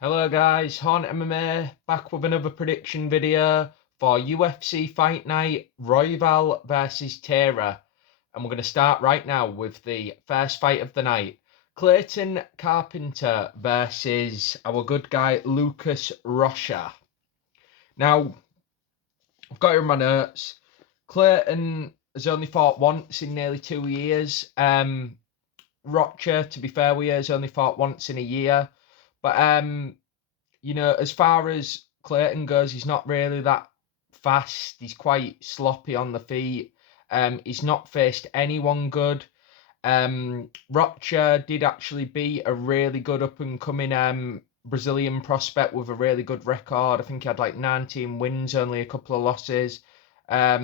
Hello guys, Horn MMA back with another prediction video for UFC Fight Night Royval versus Taira. And we're going to start right now with the first fight of the night. Clayton Carpenter versus our good guy Lucas Rocha. Now, I've got here in my notes. Clayton has only fought once in nearly 2 years. Rocha, to be fair with you, has only fought once in a year. But as far as Clayton goes, he's not really that fast. He's quite sloppy on the feet. He's not faced anyone good. Rocha did actually beat a really good up and coming Brazilian prospect with a really good record. I think he had like 19 wins, only a couple of losses. I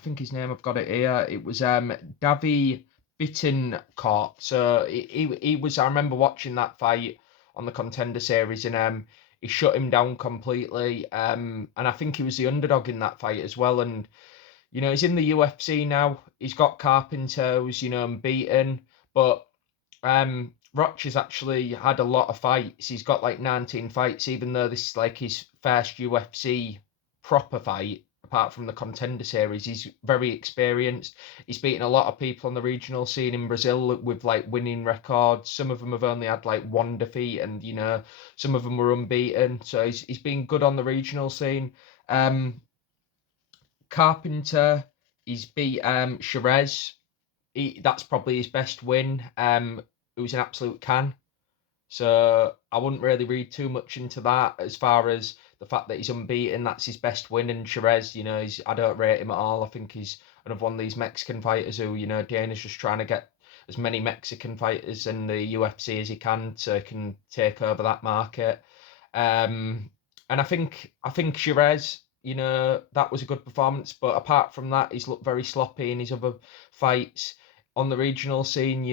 think his name, I've got it here. It was Davy Bittencourt. So he was. I remember watching that fight on the Contender Series, and he shut him down completely. And I think he was the underdog in that fight as well. And he's in the UFC now. He's got Carpenter, who's unbeaten, but Rocha's actually had a lot of fights. He's got like 19 fights, even though this is like his first UFC proper fight. Apart from the Contender Series, he's very experienced. He's beaten a lot of people on the regional scene in Brazil with like winning records. Some of them have only had like one defeat, and some of them were unbeaten. So he's been good on the regional scene. Carpenter, he's beat Sherez. That's probably his best win. It was an absolute can. So I wouldn't really read too much into that as far as the fact that he's unbeaten. That's his best win. And Sherez, I don't rate him at all. I think he's another one of these Mexican fighters who, Dana's just trying to get as many Mexican fighters in the UFC as he can so he can take over that market. And I think Sherez, that was a good performance. But apart from that, he's looked very sloppy in his other fights on the regional scene.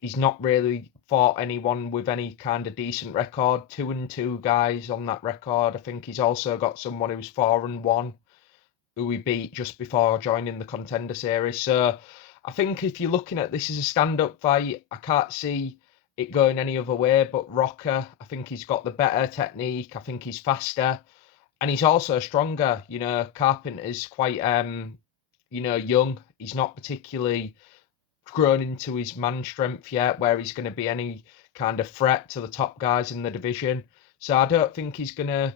He's not really fought anyone with any kind of decent record. 2-2 guys on that record. I think he's also got someone who's 4-1, who he beat just before joining the Contender Series. So I think if you're looking at this as a stand-up fight, I can't see it going any other way. But Rocha, I think he's got the better technique. I think he's faster, and he's also stronger. Carpenter's quite young. He's not particularly grown into his man strength yet, where he's going to be any kind of threat to the top guys in the division. So I don't think he's gonna.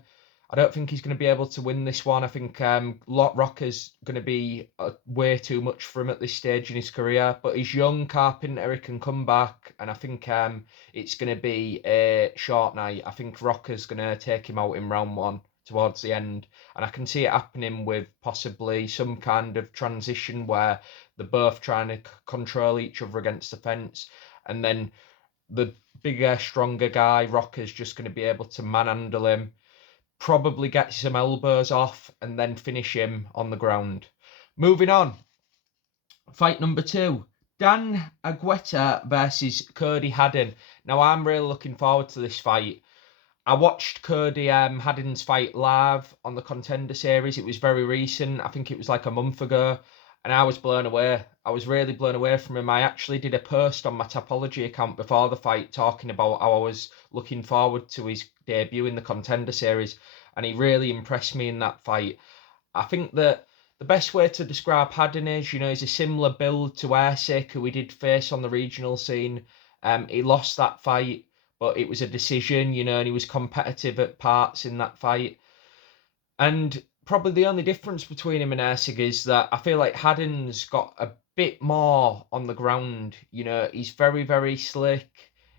I don't think he's going to be able to win this one. I think Rocker's going to be way too much for him at this stage in his career. But he's young, Carpenter, he can come back, and I think it's going to be a short night. I think Rocker's going to take him out in round one towards the end, and I can see it happening with possibly some kind of transition where they're both trying to control each other against the fence, and then the bigger, stronger guy, Rocker's just going to be able to manhandle him, probably get some elbows off, and then finish him on the ground. Moving on, fight number 2. Dan Agueta versus Cody Haddon. Now, I'm really looking forward to this fight. I watched Cody Haddon's fight live on the Contender Series. It was very recent. I think it was like a month ago. And I was blown away. I was really blown away from him. I actually did a post on my Tapology account before the fight talking about how I was looking forward to his debut in the Contender Series. And he really impressed me in that fight. I think that the best way to describe Haddon is, he's a similar build to Ersic, who we did face on the regional scene. He lost that fight, but it was a decision, and he was competitive at parts in that fight. And probably the only difference between him and Erceg is that I feel like Haddon's got a bit more on the ground. He's very, very slick.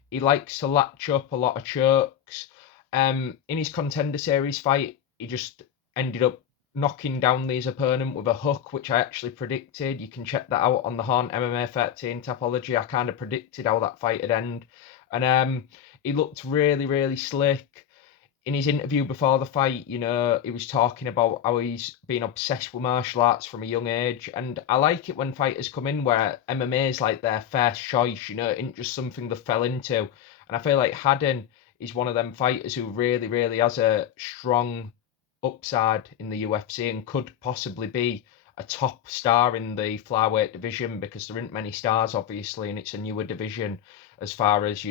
He likes to latch up a lot of chokes. In his Contender Series fight, he just ended up knocking down his opponent with a hook, which I actually predicted. You can check that out on the Horn MMA 13 Tapology. I kind of predicted how that fight would end. And he looked really, really slick. In his interview before the fight, he was talking about how he's been obsessed with martial arts from a young age. And I like it when fighters come in where MMA is like their first choice, it ain't just something they fell into. And I feel like Haddon is one of them fighters who really, really has a strong upside in the UFC and could possibly be a top star in the flyweight division, because there aren't many stars, obviously, and it's a newer division as far as,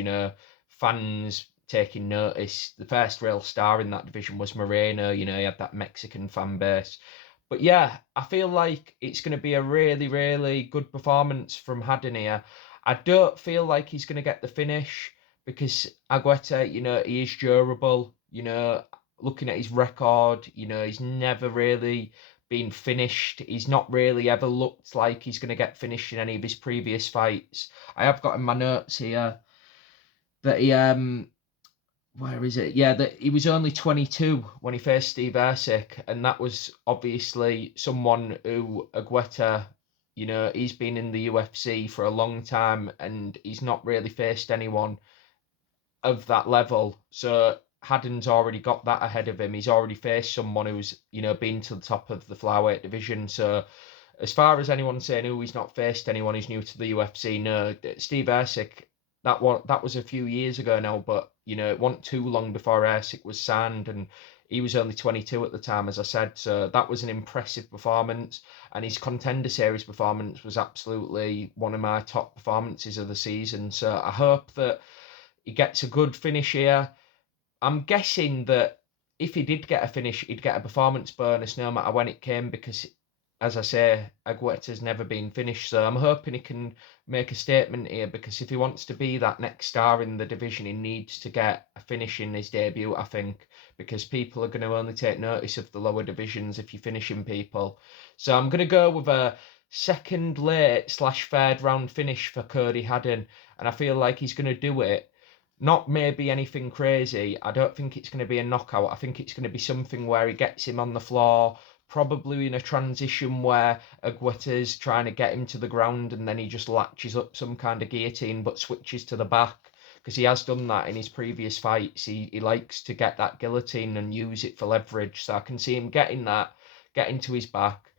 fans taking notice. The first real star in that division was Moreno. You know, he had that Mexican fan base. But yeah, I feel like it's going to be a really, really good performance from Haddon here. I don't feel like he's going to get the finish because Agueta, you know, he is durable. You know, looking at his record, you know, he's never really been finished. He's not really ever looked like he's going to get finished in any of his previous fights. I have got in my notes here that he where is it? Yeah, that he was only 22 when he faced Steve Ersic, and that was obviously someone who Agueta, you know, he's been in the UFC for a long time, and he's not really faced anyone of that level. So Haddon's already got that ahead of him. He's already faced someone who's, you know, been to the top of the flyweight division. So as far as anyone saying, oh, he's not faced anyone who's new to the UFC, no, Steve Ersic, that was a few years ago now, but you know, it wasn't too long before Ersic was signed, and he was only 22 at the time, as I said. So that was an impressive performance, and his Contender Series performance was absolutely one of my top performances of the season. So I hope that he gets a good finish here. I'm guessing that if he did get a finish, he'd get a performance bonus no matter when it came because, as I say, Agueta's never been finished. So I'm hoping he can make a statement here because if he wants to be that next star in the division, he needs to get a finish in his debut, I think, because people are going to only take notice of the lower divisions if you're finishing people. So I'm going to go with a second late / third round finish for Cody Haddon, and I feel like he's going to do it. Not maybe anything crazy. I don't think it's going to be a knockout. I think it's going to be something where he gets him on the floor, probably in a transition where Agueta's trying to get him to the ground and then he just latches up some kind of guillotine but switches to the back because he has done that in his previous fights. He likes to get that guillotine and use it for leverage. So I can see him getting to his back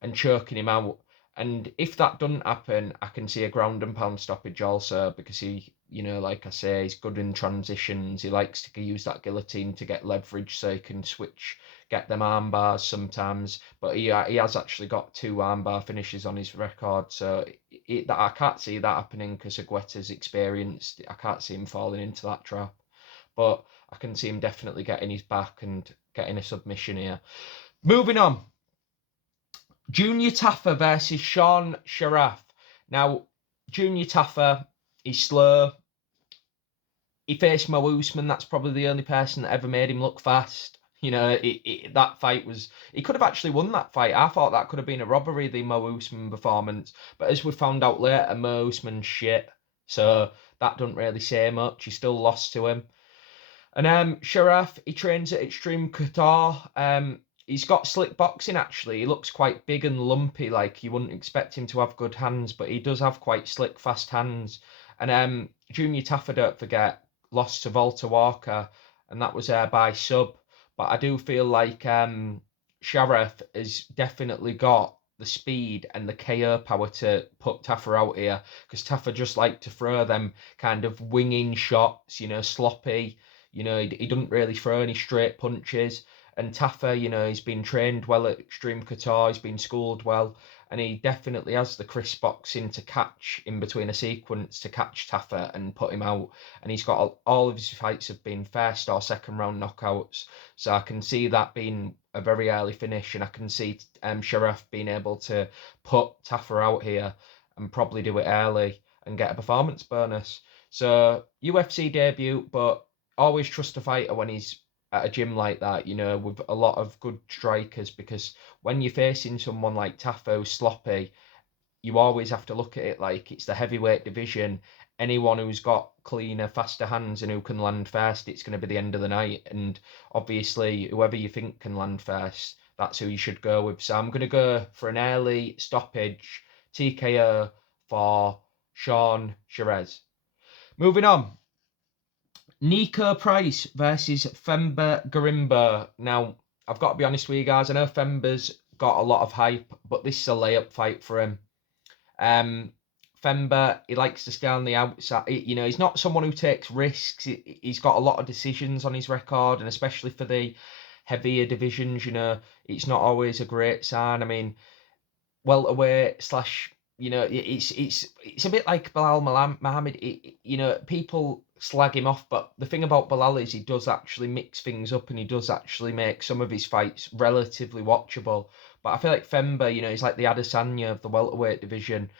and choking him out. And if that doesn't happen, I can see a ground and pound stoppage also because he, you know, like I say, he's good in transitions. He likes to use that guillotine to get leverage so he can switch, get them arm bars sometimes. But he has actually got 2 armbar finishes on his record. So I can't see that happening because Agueta's experienced. I can't see him falling into that trap. But I can see him definitely getting his back and getting a submission here. Moving on. Junior Taffa versus Sean Sharaf. Now, Junior Taffa, he's slow. He faced Mo Usman. That's probably the only person that ever made him look fast. You know, that fight was... He could have actually won that fight. I thought that could have been a robbery, the Mo Usman performance. But as we found out later, Mo Usman's shit. So that doesn't really say much. He still lost to him. And Sharaf, he trains at Extreme Couture. He's got slick boxing, actually. He looks quite big and lumpy, like you wouldn't expect him to have good hands, but he does have quite slick, fast hands. And Junior Taffa, don't forget, lost to Volta Walker, and that was by sub. But I do feel like Sharaf has definitely got the speed and the KO power to put Taffa out here, because Taffa just like to throw them kind of winging shots, you know, sloppy. You know, he doesn't really throw any straight punches. And Taffa, you know, he's been trained well at Extreme Couture, he's been schooled well, and he definitely has the crisp boxing to catch in between a sequence to catch Taffa and put him out. And he's got all of his fights have been first or second round knockouts. So I can see that being a very early finish, and I can see Sharaf being able to put Taffa out here and probably do it early and get a performance bonus. So UFC debut, but always trust a fighter when he's at a gym like that, you know, with a lot of good strikers, because when you're facing someone like Taffa who's sloppy, you always have to look at it like it's the heavyweight division. Anyone who's got cleaner, faster hands and who can land first, it's going to be the end of the night. And obviously, whoever you think can land first, that's who you should go with. So I'm going to go for an early stoppage TKO for Sean Sharez. Moving on. Nico Price versus Femba Garimba. Now, I've got to be honest with you guys. I know Femba's got a lot of hype, but this is a layup fight for him. Femba, he likes to stay on the outside. You know, he's not someone who takes risks. He's got a lot of decisions on his record, and especially for the heavier divisions, you know, it's not always a great sign. I mean, welterweight / it's a bit like Bilal Muhammad. People slag him off, but the thing about Bilal is he does actually mix things up, and he does actually make some of his fights relatively watchable. But I feel like Femba, he's like the Adesanya of the welterweight division.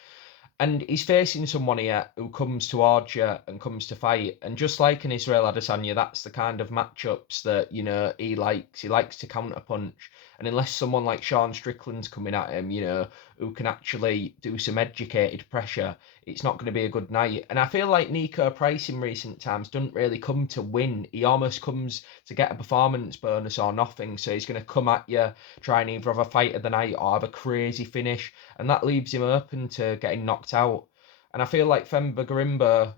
And he's facing someone here who comes towards you and comes to fight. And just like in Israel Adesanya, that's the kind of matchups that, he likes. He likes to counter punch. And unless someone like Sean Strickland's coming at him, who can actually do some educated pressure, it's not going to be a good night. And I feel like Nico Price in recent times doesn't really come to win. He almost comes to get a performance bonus or nothing. So he's going to come at you, try and either have a fight of the night or have a crazy finish. And that leaves him open to getting knocked out. And I feel like Femba Garimba,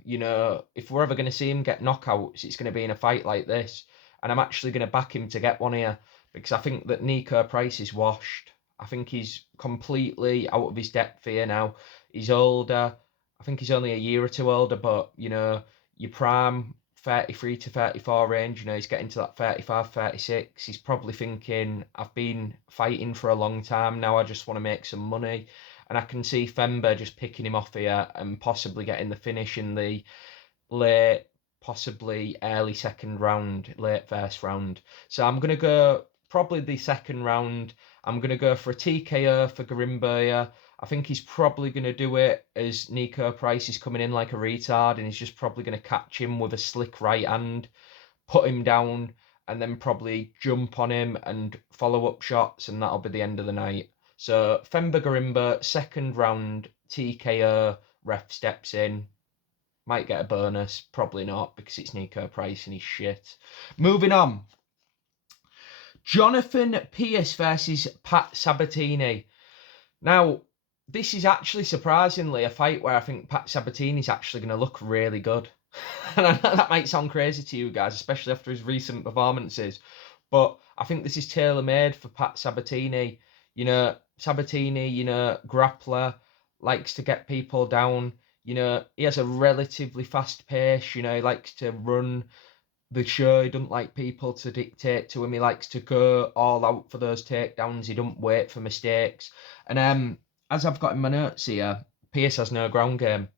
if we're ever going to see him get knockouts, it's going to be in a fight like this. And I'm actually going to back him to get one here because I think that Nico Price is washed. I think he's completely out of his depth here now. He's older. I think he's only a year or two older, but, your prime 33 to 34 range, he's getting to that 35, 36. He's probably thinking, I've been fighting for a long time now, I just want to make some money. And I can see Femba just picking him off here and possibly getting the finish in the late, possibly early second round, late first round. So I'm going to go probably the second round. I'm going to go for a TKO for Garimba. I think he's probably going to do it as Nico Price is coming in like a retard, and he's just probably going to catch him with a slick right hand, put him down, and then probably jump on him and follow up shots, and that'll be the end of the night. So Femba Garimba, second round, TKO, ref steps in. Might get a bonus, probably not, because it's Nico Price and he's shit. Moving on. Jonathan Pierce versus Pat Sabatini. Now, this is actually surprisingly a fight where I think Pat Sabatini's actually going to look really good. And I know that might sound crazy to you guys, especially after his recent performances, but I think this is tailor-made for Pat Sabatini. Sabatini, grappler, likes to get people down. He has a relatively fast pace. He likes to run the show. He doesn't like people to dictate to him. He likes to go all out for those takedowns. He don't wait for mistakes. And as I've got in my notes here, Pierce has no ground game.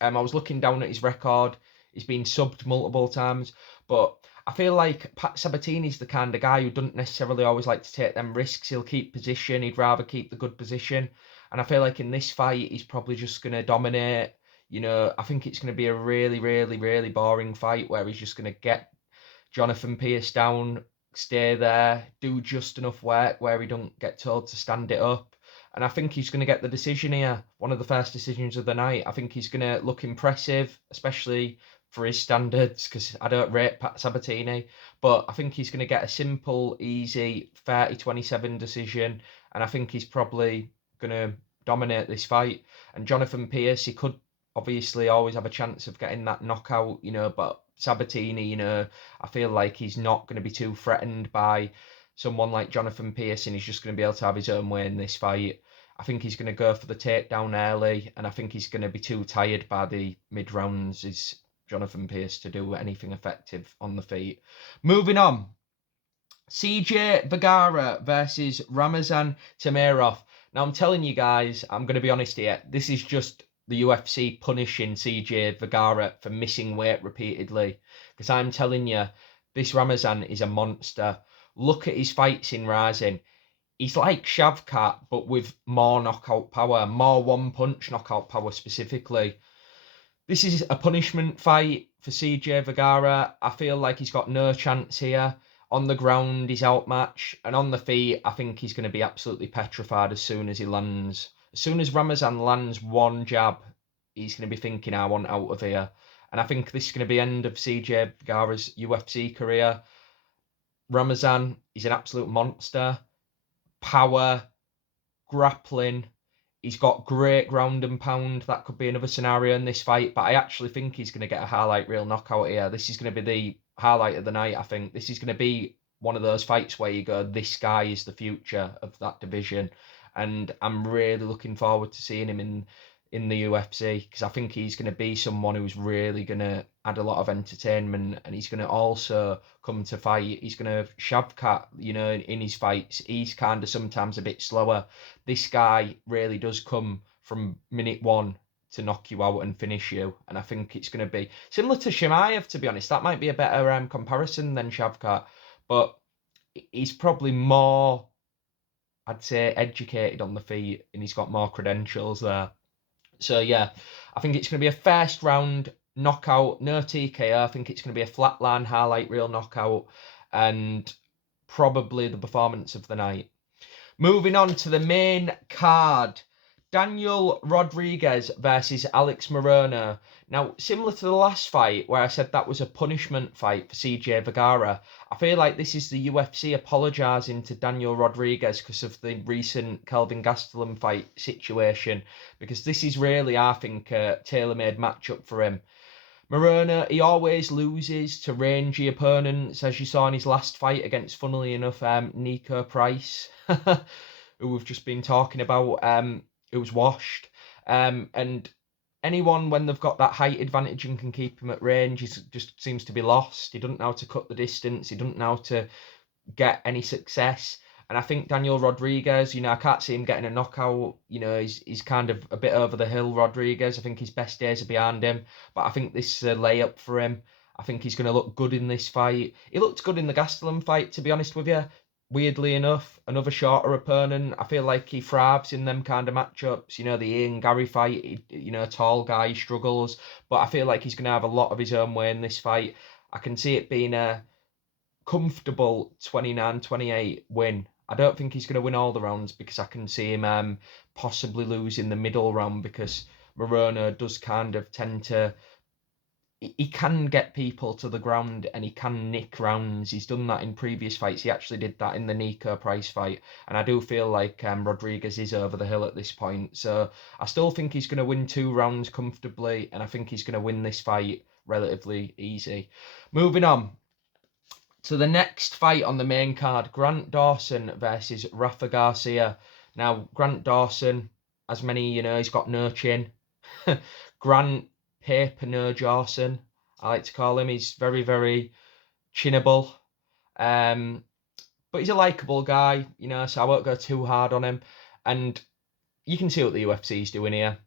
I was looking down at his record. He's been subbed multiple times, but I feel like Pat Sabatini's the kind of guy who doesn't necessarily always like to take them risks. He'll keep position. He'd rather keep the good position. And I feel like in this fight, he's probably just going to dominate. I think it's going to be a really, really, really boring fight where he's just going to get Jonathan Pierce down, stay there, do just enough work where he don't get told to stand it up. And I think he's going to get the decision here, one of the first decisions of the night. I think he's going to look impressive, especially for his standards, because I don't rate Pat Sabatini. But I think he's going to get a simple, easy 30-27 decision. And I think he's probably going to dominate this fight. And Jonathan Pierce, he could obviously always have a chance of getting that knockout, but Sabatini, I feel like he's not going to be too threatened by someone like Jonathan Pierce, and he's just going to be able to have his own way in this fight. I think he's going to go for the takedown early, and I think he's going to be too tired by the mid-rounds, is Jonathan Pierce, to do anything effective on the feet. Moving on. CJ Vergara versus Ramazan Tamirov. Now, I'm telling you guys, I'm going to be honest here, this is just the UFC punishing CJ Vergara for missing weight repeatedly. Because I'm telling you, this Ramazan is a monster. Look at his fights in Rising. He's like Shavkat, but with more knockout power, more one-punch knockout power specifically. This is a punishment fight for CJ Vergara. I feel like he's got no chance here. On the ground, he's outmatched. And on the feet, I think he's going to be absolutely petrified as soon as he lands. As soon as Ramazan lands one jab, he's going to be thinking, I want out of here. And I think this is going to be the end of CJ Vergara's UFC career. Ramazan is an absolute monster. Power, grappling. He's got great ground and pound. That could be another scenario in this fight. But I actually think he's going to get a highlight reel knockout here. This is going to be the highlight of the night, I think. This is going to be one of those fights where you go, this guy is the future of that division. And I'm really looking forward to seeing him in the UFC, because I think he's going to be someone who's really going to add a lot of entertainment, and he's going to also come to fight. He's going to Shavkat, in his fights. He's kind of sometimes a bit slower. This guy really does come from minute one to knock you out and finish you. And I think it's going to be similar to Chimaev, to be honest. That might be a better comparison than Shavkat, but he's probably more, I'd say, educated on the feet, and he's got more credentials there. So yeah, I think it's going to be a first round knockout, no TKO. I think it's going to be a flatline highlight reel knockout, and probably the performance of the night. Moving on to the main card, Daniel Rodriguez versus Alex Morono. Now, similar to the last fight where I said that was a punishment fight for CJ Vergara, I feel like this is the UFC apologising to Daniel Rodriguez because of the recent Kelvin Gastelum fight situation, because this is really, I think, a tailor-made matchup for him. Morono, he always loses to rangy opponents, as you saw in his last fight against, funnily enough, Nico Price, who we've just been talking about, who was washed. And anyone, when they've got that height advantage and can keep him at range, he just seems to be lost. He doesn't know how to cut the distance. He doesn't know how to get any success. And I think Daniel Rodriguez, I can't see him getting a knockout. He's kind of a bit over the hill, Rodriguez. I think his best days are behind him. But I think this is a layup for him. I think he's going to look good in this fight. He looked good in the Gastelum fight, to be honest with you. Weirdly enough, another shorter opponent. I feel like he thrives in them kind of matchups. The Ian Gary fight, tall guy, struggles. But I feel like he's going to have a lot of his own way in this fight. I can see it being a comfortable 29-28 win. I don't think he's going to win all the rounds, because I can see him possibly losing the middle round, because Morono does kind of tend to... He can get people to the ground and he can nick rounds. He's done that in previous fights. He actually did that in the Nico Price fight. And I do feel like Rodriguez is over the hill at this point. So I still think he's going to win 2 rounds comfortably, and I think he's going to win this fight relatively easy. Moving on to the next fight on the main card, Grant Dawson versus Rafa Garcia. Now, Grant Dawson, as many he's got no chin. Grant Paper No Dawson, I like to call him. He's very, very chinnable. But he's a likeable guy, so I won't go too hard on him. And you can see what the UFC is doing here.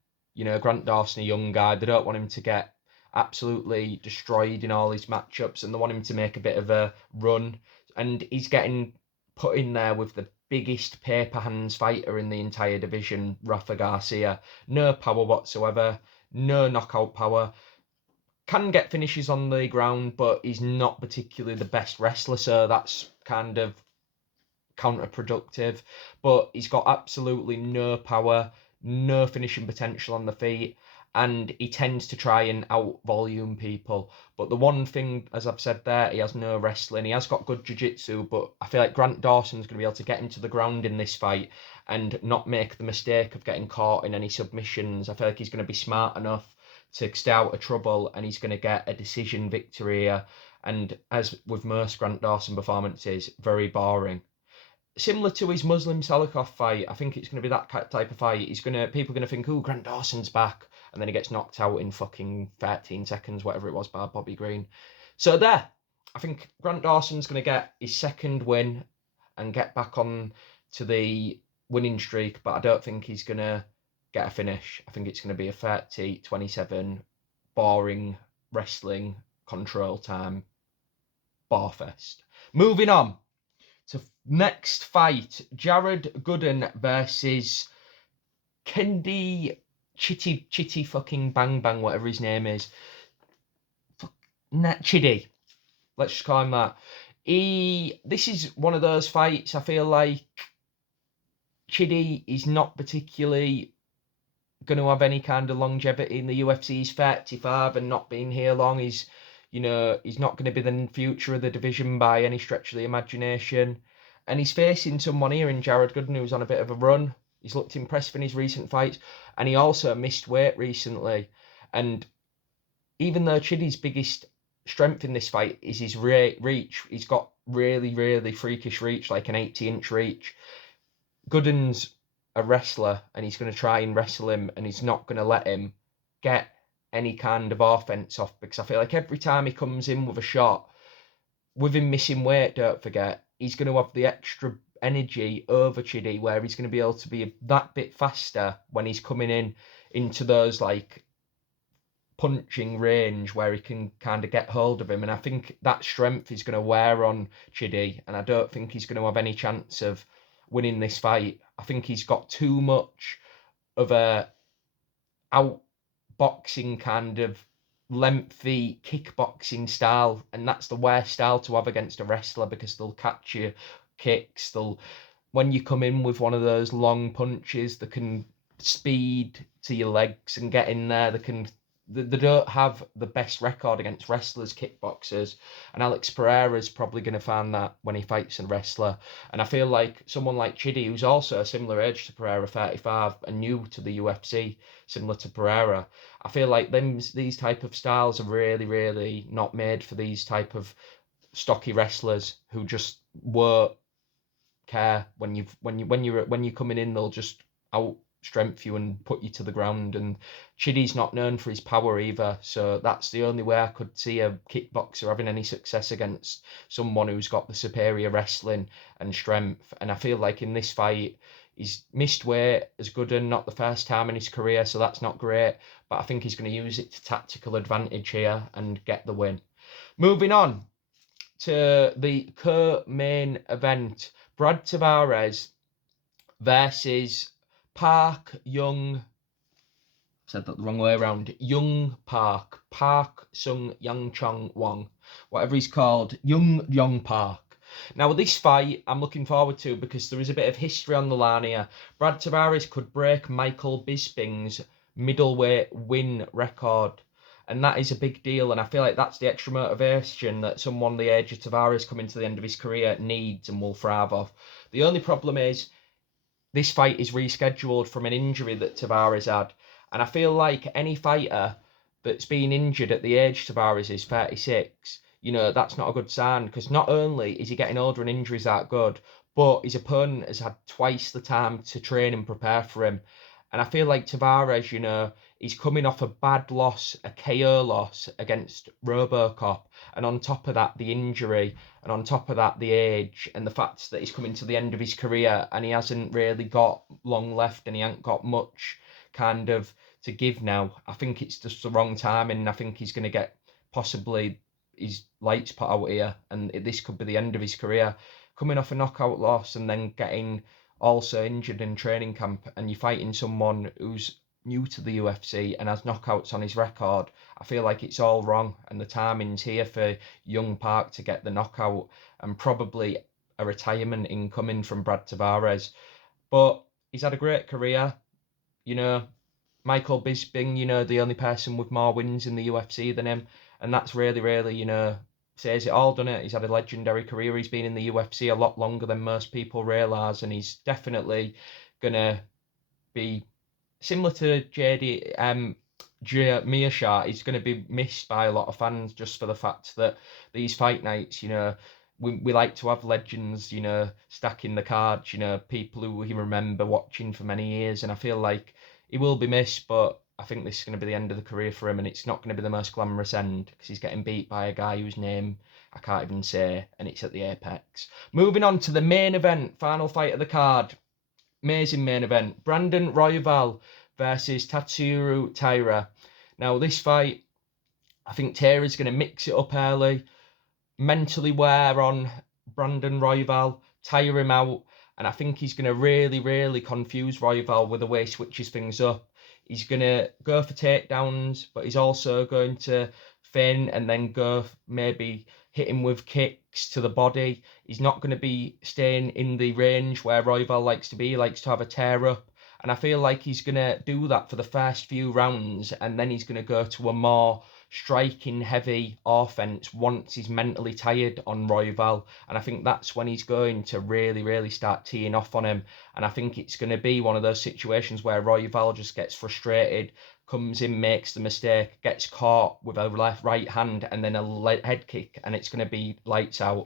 Grant Dawson, a young guy, they don't want him to get absolutely destroyed in all his matchups, and they want him to make a bit of a run. And he's getting put in there with the biggest paper hands fighter in the entire division, Rafa Garcia. No power whatsoever, no knockout power. Can get finishes on the ground, but he's not particularly the best wrestler, so that's kind of counterproductive. But he's got absolutely no power, no finishing potential on the feet, and he tends to try and out-volume people. But the one thing, as I've said there, he has no wrestling. He has got good jiu-jitsu, but I feel like Grant Dawson's going to be able to get him to the ground in this fight and not make the mistake of getting caught in any submissions. I feel like he's going to be smart enough to stay out of trouble, and he's going to get a decision victory here. And as with most Grant Dawson performances, very boring. Similar to his Muslim Salikov fight, I think it's going to be that type of fight. People are going to think, oh, Grant Dawson's back, and then he gets knocked out in fucking 13 seconds, whatever it was, by Bobby Green. So there, I think Grant Dawson's going to get his second win and get back on to the winning streak, but I don't think he's going to get a finish. I think it's going to be a 30-27 boring wrestling control time barfest. Moving on to next fight, Jared Gooden versus Kendi Chitty fucking Bang Bang, whatever his name is. Chidi. Let's just call him that. This is one of those fights, I feel like Chidi is not particularly going to have any kind of longevity in the UFC. He's 35 and not being here long. He's not going to be the future of the division by any stretch of the imagination. And he's facing someone here in Jared Gooden who's on a bit of a run. He's looked impressive in his recent fights, and he also missed weight recently. And even though Chidi's biggest strength in this fight is his reach, he's got really, really freakish reach, like an 80-inch reach. Gooden's a wrestler, and he's going to try and wrestle him, and he's not going to let him get any kind of offense off, because I feel like every time he comes in with a shot, with him missing weight, don't forget, he's going to have the energy over Chidi, where he's going to be able to be that bit faster when he's coming into those like punching range where he can kind of get hold of him. And I think that strength is going to wear on Chidi, and I don't think he's going to have any chance of winning this fight. I think he's got too much of a outboxing kind of lengthy kickboxing style, and that's the worst style to have against a wrestler, because they'll catch you kicks. When you come in with one of those long punches, they can speed to your legs and get in there. They don't have the best record against wrestlers, kickboxers, and Alex Pereira's probably going to find that when he fights a wrestler. And I feel like someone like Chidi, who's also a similar age to Pereira, 35, and new to the UFC, similar to Pereira, I feel like these type of styles are really, really not made for these type of stocky wrestlers who just won't care when you're coming in. They'll just outstrength you and put you to the ground. And Chidi's not known for his power either, so that's the only way I could see a kickboxer having any success against someone who's got the superior wrestling and strength. And I feel like in this fight, he's missed weight as good and not the first time in his career, so that's not great, but I think he's going to use it to tactical advantage here and get the win. Moving on to the co-main event, Brad Tavares versus Park said that the wrong way around, Park Sung Yang Chong Wong, whatever he's called, Young Park. Now, this fight I'm looking forward to because there is a bit of history on the line here. Brad Tavares could break Michael Bisping's middleweight win record, and that is a big deal, and I feel like that's the extra motivation that someone the age of Tavares coming to the end of his career needs and will thrive off. The only problem is this fight is rescheduled from an injury that Tavares had, and I feel like any fighter that's been injured at the age Tavares is 36, that's not a good sign, because not only is he getting older and injuries aren't good, but his opponent has had twice the time to train and prepare for him. And I feel like Tavares, he's coming off a bad loss, a KO loss against Robocop, and on top of that, the injury, and on top of that, the age, and the fact that he's coming to the end of his career, and he hasn't really got long left, and he hasn't got much kind of to give now. I think it's just the wrong time, and I think he's going to get possibly his lights put out here, and this could be the end of his career. Coming off a knockout loss and then getting also injured in training camp, and you're fighting someone who's new to the UFC and has knockouts on his record, I feel like it's all wrong, and the timing's here for young Park to get the knockout, and probably a retirement incoming from Brad Tavares. But he's had a great career, Michael Bisping, the only person with more wins in the UFC than him, and that's really, really, says it all, doesn't it? He's had a legendary career. He's been in the UFC a lot longer than most people realise, and he's definitely gonna be similar to Mearshart. He's gonna be missed by a lot of fans just for the fact that these fight nights, we like to have legends, stacking the cards, people who we remember watching for many years, and I feel like he will be missed, but I think this is going to be the end of the career for him, and it's not going to be the most glamorous end because he's getting beat by a guy whose name I can't even say, and it's at the Apex. Moving on to the main event, final fight of the card. Amazing main event. Brandon Royval versus Tatsuro Taira. Now, this fight, I think Taira's going to mix it up early, mentally wear on Brandon Royval, tire him out, and I think he's going to really, really confuse Royval with the way he switches things up. He's going to go for takedowns, but he's also going to feint and then go maybe hit him with kicks to the body. He's not going to be staying in the range where Royval likes to be. He likes to have a tear up. And I feel like he's going to do that for the first few rounds, and then he's going to go to a more striking heavy offense once he's mentally tired on Royval, and I think that's when he's going to really, really start teeing off on him. And I think it's going to be one of those situations where Royval just gets frustrated, comes in, makes the mistake, gets caught with a right hand and then a head kick, and it's going to be lights out.